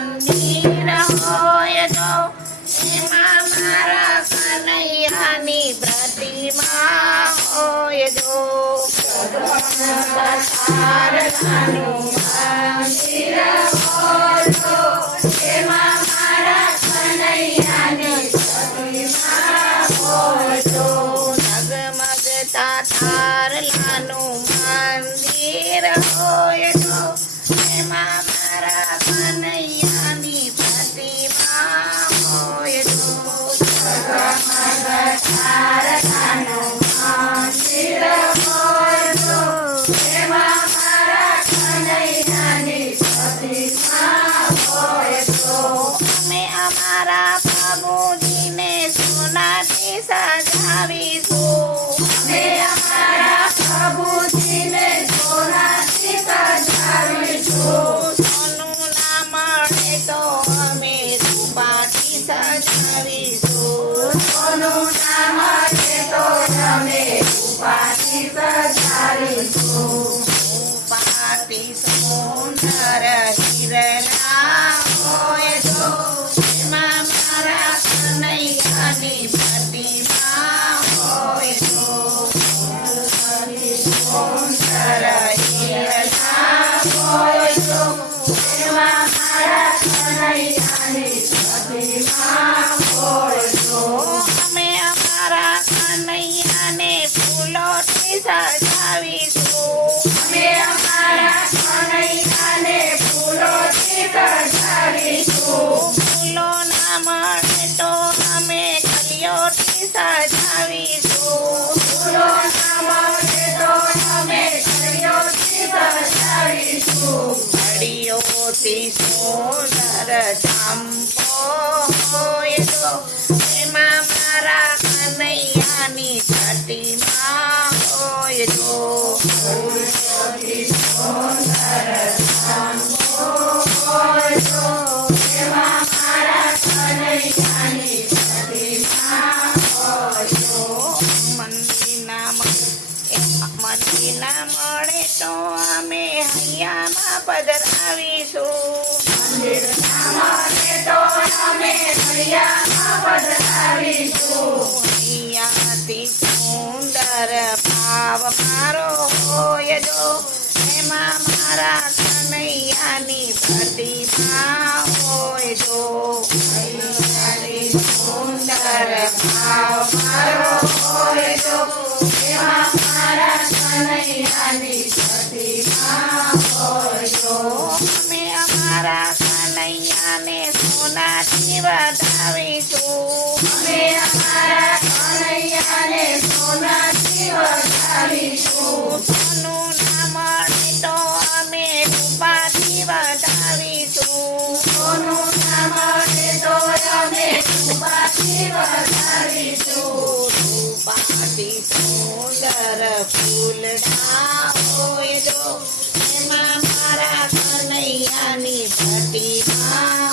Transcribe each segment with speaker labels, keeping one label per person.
Speaker 1: મંદિર હોય તો એમાં મારા કનૈયાની પ્રતિમા હોય જો તારલાનું મંદિર હોય તો એમાં મારા કનૈયાની તો મારા સજાવીશું અમે અમારા પ્રભુજીને ના તો અમે સુપાટી સજાવીશું સોનું ના તો સુપાટી રૂપાથી સુંદર હોય તો એમાં મારા કનૈયાની પ્રતિમા સજાવીશું અમે અમારા કનૈયાને ફૂલોથી સજાવીશું ફૂલો ના મળે સજાવીશું કડીઓથી સુંદર ચંપો હોય તો એમાં મારા કનૈયાની પ્રતિમા હોય તો સુંદર ચંપો હોય તો મંદિરના ના મળે તો અમે હૈયામાં પધરાવીશું. હૈયાથી સુંદર ભાવ મારો હોય જો, એમાં મારા કનૈયાની પ્રતિમા હોય જો. સુંદર ભાવ વધાવીશું અમે અમારા તો અમે રૂપાથી વધાવીશું સોનું ના મળે તો અમે એમાં મારા કનૈયાની પ્રતિમા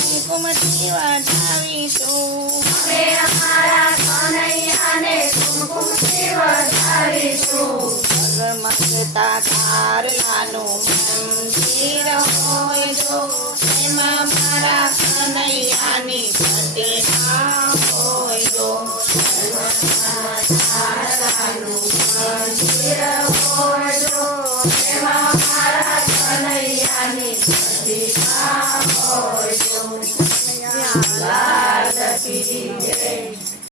Speaker 1: કુમકુમથી વધાવીશું અમે અમારા કનૈયાને કુમકુમથી વધાવીશું ઝગમગતા તારલાનું મંદિર હોય જો મારા કનૈયાની પ્રતિમા હોય લાલ કી